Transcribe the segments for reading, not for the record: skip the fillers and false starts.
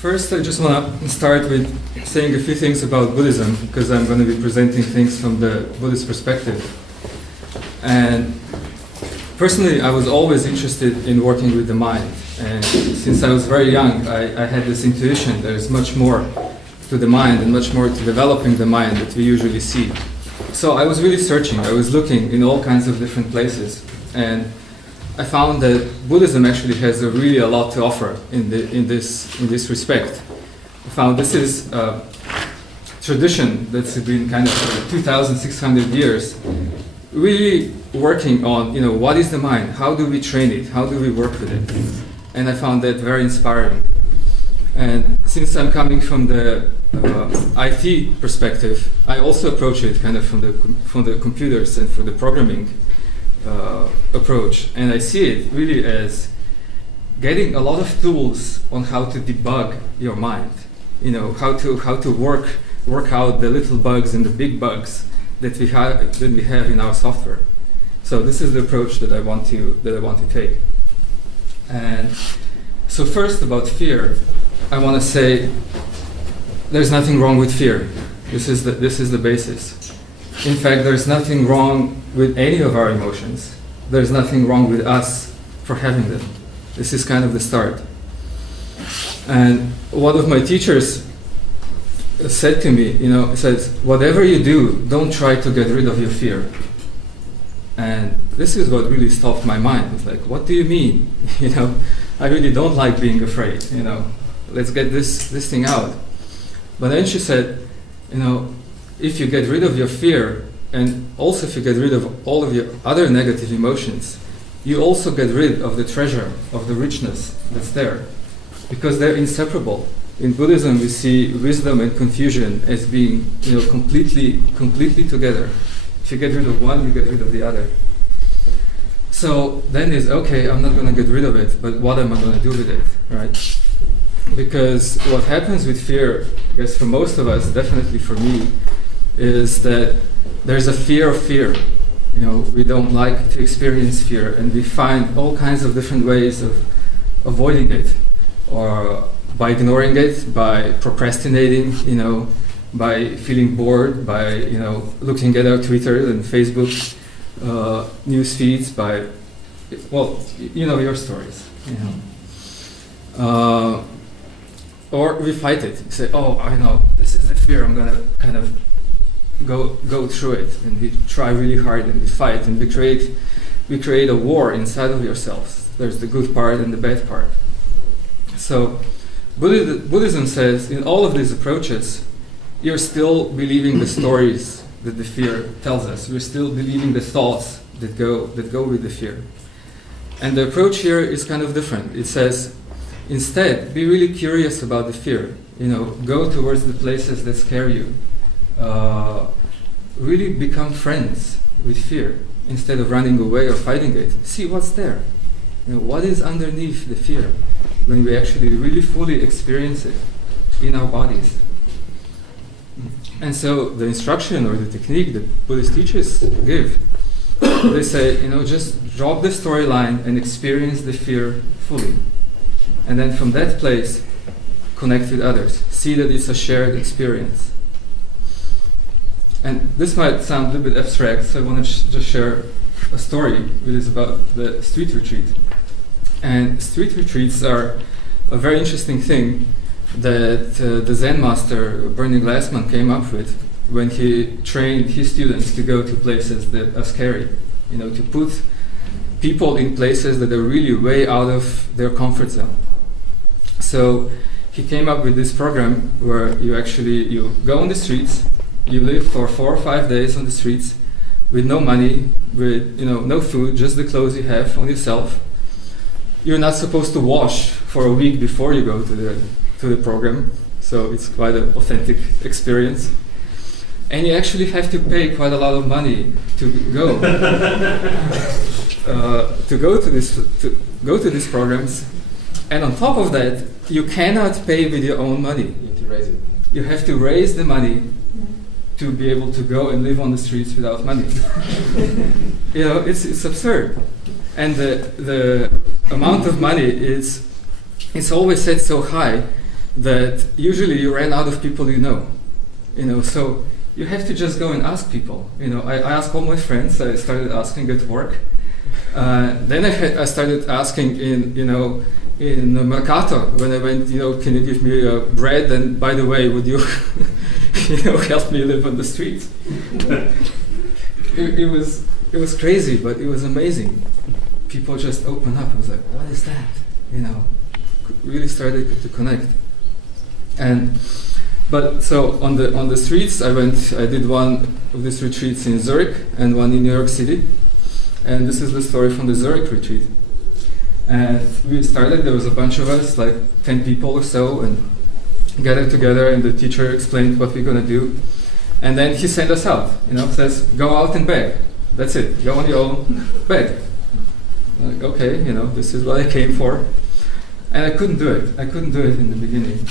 First, I just want to start with saying a few things about Buddhism, because I'm going to be presenting things from the Buddhist perspective. And personally, I was always interested in working with the mind. And since I was very young, I had this intuition there is much more to the mind and much more to developing the mind that we usually see. So I was really searching. I was looking in all kinds of different places. And I found that Buddhism actually has really a lot to offer in this respect. I found this is a tradition that's been kind of for 2,600 years, really working on, what is the mind? How do we train it? How do we work with it? And I found that very inspiring. And since I'm coming from the IT perspective, I also approach it kind of from the computers and from the programming approach, and I see it really as getting a lot of tools on how to debug your mind. How to work out the little bugs and the big bugs that we have in our software. So this is the approach that I want to take. And so first about fear, I want to say there's nothing wrong with fear. This is the basis. In fact, there's nothing wrong with any of our emotions. There's nothing wrong with us for having them. This is kind of the start. And one of my teachers said to me, says, whatever you do, don't try to get rid of your fear. And this is what really stopped my mind. It's like, what do you mean? I really don't like being afraid. Let's get this thing out. But then she said, if you get rid of your fear, and also if you get rid of all of your other negative emotions, you also get rid of the treasure, of the richness that's there, because they're inseparable. In Buddhism, we see wisdom and confusion as being, completely together. If you get rid of one, you get rid of the other. So then is, okay, I'm not going to get rid of it, but what am I going to do with it, right? Because what happens with fear, I guess for most of us, definitely for me, is that there's a fear of fear. We don't like to experience fear, and we find all kinds of different ways of avoiding it, or by ignoring it, by procrastinating, by feeling bored, by looking at our Twitter and Facebook news feeds, by your stories. Or we fight it. We say, oh, I know, this is the fear, I'm going to kind of go through it. And we try really hard, and we fight, and we create a war inside of yourselves. There's the good part and the bad part. So Buddhism says, in all of these approaches, you're still believing the stories that the fear tells us. You're still believing the thoughts that go with the fear. And the approach here is kind of different. It says, instead, be really curious about the fear. Go towards the places that scare you. Really become friends with fear instead of running away or fighting it. See what's there. What is underneath the fear when we actually really fully experience it in our bodies. And so the instruction or the technique that Buddhist teachers give, they say, just drop the storyline and experience the fear fully. And then from that place, connect with others. See that it's a shared experience. And this might sound a little bit abstract, so I want to just share a story which is about the street retreat. And street retreats are a very interesting thing that the Zen master, Bernie Glassman, came up with when he trained his students to go to places that are scary. To put people in places that are really way out of their comfort zone. So he came up with this program where you go on the streets, you live for 4 or 5 days on the streets with no money, with no food, just the clothes you have on yourself. You're not supposed to wash for a week before you go to the program, so it's quite an authentic experience. And you actually have to pay quite a lot of money to go to go to these programs. And on top of that, you cannot pay with your own money. You have to raise it. You have to raise the money to be able to go and live on the streets without money. It's absurd. And the amount of money it's always set so high that usually you ran out of people you know. So you have to just go and ask people. I asked all my friends. I started asking at work. Then I started asking in Mercato when I went. Can you give me bread? And by the way, would you, help me live on the streets? It was crazy, but it was amazing. People just opened up. I was like, what is that? Really started to connect. But so on the streets, I did one of these retreats in Zurich and one in New York City. And this is the story from the Zurich retreat. And we started, there was a bunch of us, like 10 people or so, and gathered together, and the teacher explained what we're gonna do. And then he sent us out, says, go out and beg. That's it, go on your own, beg. Like, okay, this is what I came for. And I couldn't do it. I couldn't do it in the beginning.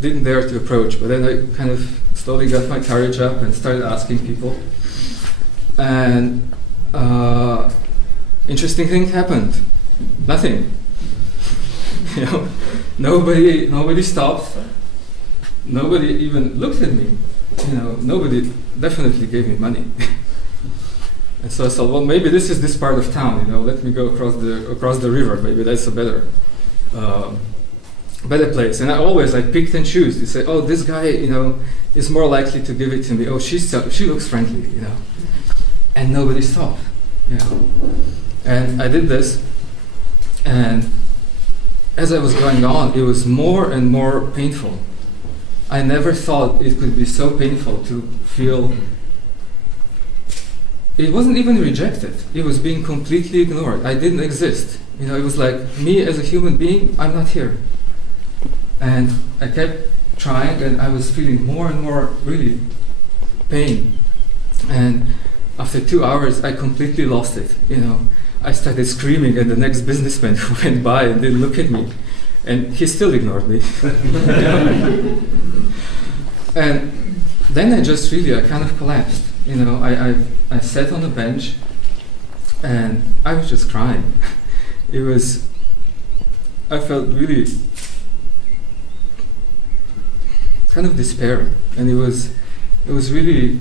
Didn't dare to approach, but then I kind of slowly got my courage up and started asking people. And interesting thing happened. Nothing. Nobody stopped. Nobody even looked at me. Nobody definitely gave me money. And so I thought, well, maybe this is this part of town. Let me go across the river. Maybe that's a better place. And I always picked and choose to say, oh, this guy, is more likely to give it to me. Oh, she looks friendly, And nobody stopped, And I did this, and as I was going on, it was more and more painful. I never thought it could be so painful to feel. It wasn't even rejected. It was being completely ignored. I didn't exist. It was like, me as a human being, I'm not here. And I kept trying, and I was feeling more and more, really, pain. And after 2 hours, I completely lost it. I started screaming at the next businessman who went by and didn't look at me. And he still ignored me. And then I kind of collapsed. I sat on a bench and I was just crying. I felt really kind of despair, and it was really,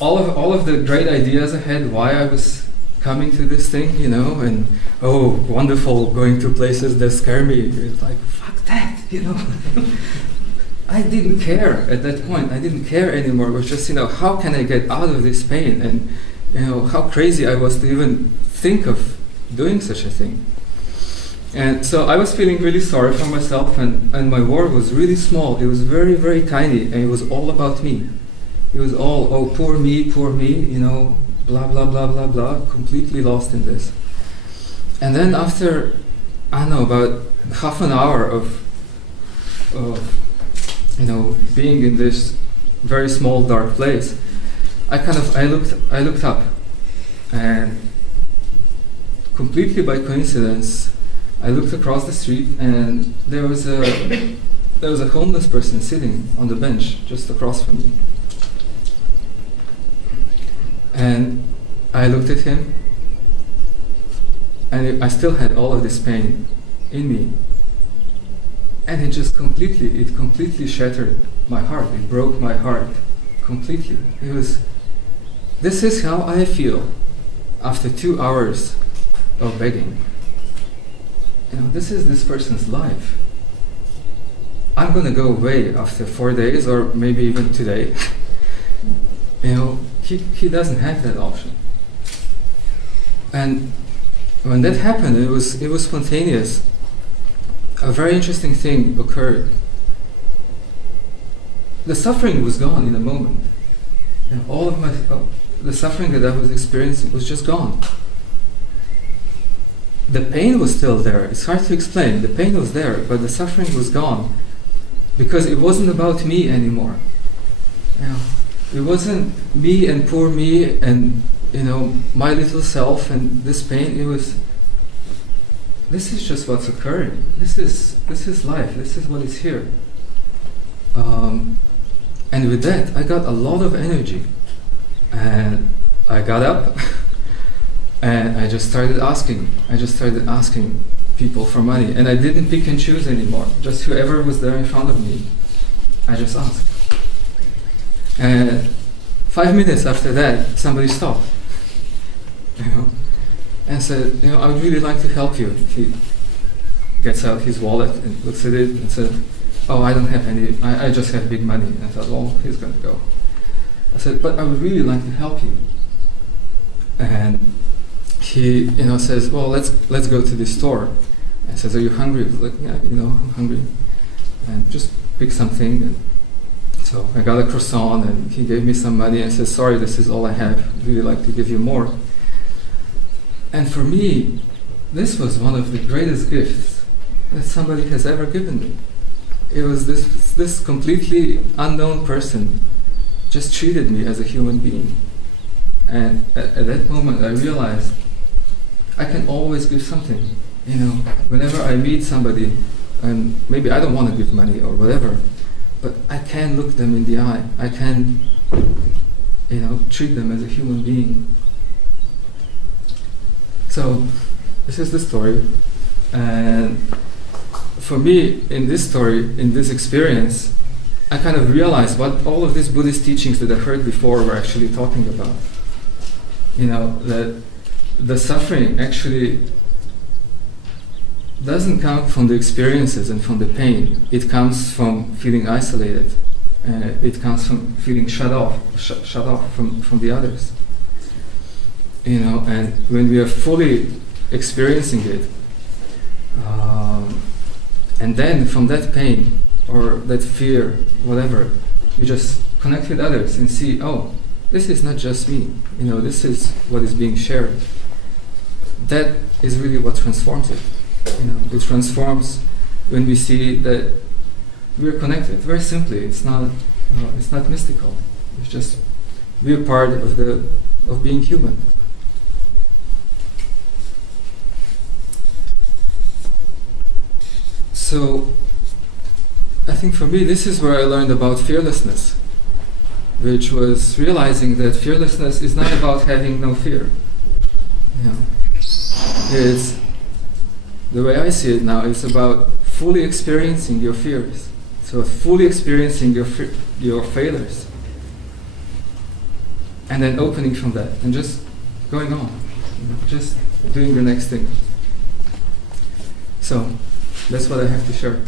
all of the great ideas I had, why I was coming to this thing, and wonderful, going to places that scare me. It's like, fuck that, I didn't care at that point. I didn't care anymore. It was just, how can I get out of this pain? And, how crazy I was to even think of doing such a thing. And so I was feeling really sorry for myself, and my world was really small. It was very, very tiny, and it was all about me. It was all, oh, poor me, blah, blah, blah, blah, blah, completely lost in this. And then after, about half an hour of being in this very small, dark place, I looked up, and completely by coincidence, I looked across the street, and there was a homeless person sitting on the bench just across from me. And I looked at him, and I still had all of this pain in me. And it completely shattered my heart. It broke my heart completely. This is how I feel after 2 hours of begging. This is this person's life. I'm gonna go away after 4 days, or maybe even today. He doesn't have that option. And when that happened, it was spontaneous. A very interesting thing occurred. The suffering was gone in a moment. All of the suffering that I was experiencing was just gone. The pain was still there. It's hard to explain. The pain was there, but the suffering was gone because it wasn't about me anymore. It wasn't me and poor me and my little self and this pain. This is just what's occurring. This is life. This is what is here. And with that, I got a lot of energy, and I got up, and I just started asking. people for money, and I didn't pick and choose anymore. Just whoever was there in front of me, I just asked. And 5 minutes after that, somebody stopped, and said, I would really like to help you. He gets out his wallet and looks at it and said, oh, I don't have any, I just have big money. And I thought, well, he's going to go. I said, but I would really like to help you. And he, says, well, let's go to this store. And says, are you hungry? I was like, yeah, I'm hungry. And just pick something. And so I got a croissant, and he gave me some money and says, sorry, this is all I have. I'd really like to give you more. And for me, this was one of the greatest gifts that somebody has ever given me. It was this completely unknown person just treated me as a human being. And at that moment, I realized I can always give something. Whenever I meet somebody, and maybe I don't want to give money or whatever, but I can look them in the eye. I can, treat them as a human being. So this is the story. And for me, in this story, in this experience, I kind of realized what all of these Buddhist teachings that I heard before were actually talking about. That the suffering actually doesn't come from the experiences and from the pain. It comes from feeling isolated. It comes from feeling shut off from the others. And when we are fully experiencing it, and then from that pain or that fear, whatever, you just connect with others and see, oh, this is not just me. This is what is being shared. That is really what transforms it. It transforms when we see that we're connected. Very simply, it's not mystical. It's just we're part of being human. So, I think for me, this is where I learned about fearlessness, which was realizing that fearlessness is not about having no fear. It's, the way I see it now, it's about fully experiencing your fears. So fully experiencing your failures. And then opening from that and just going on. Just doing the next thing. So, that's what I have to share.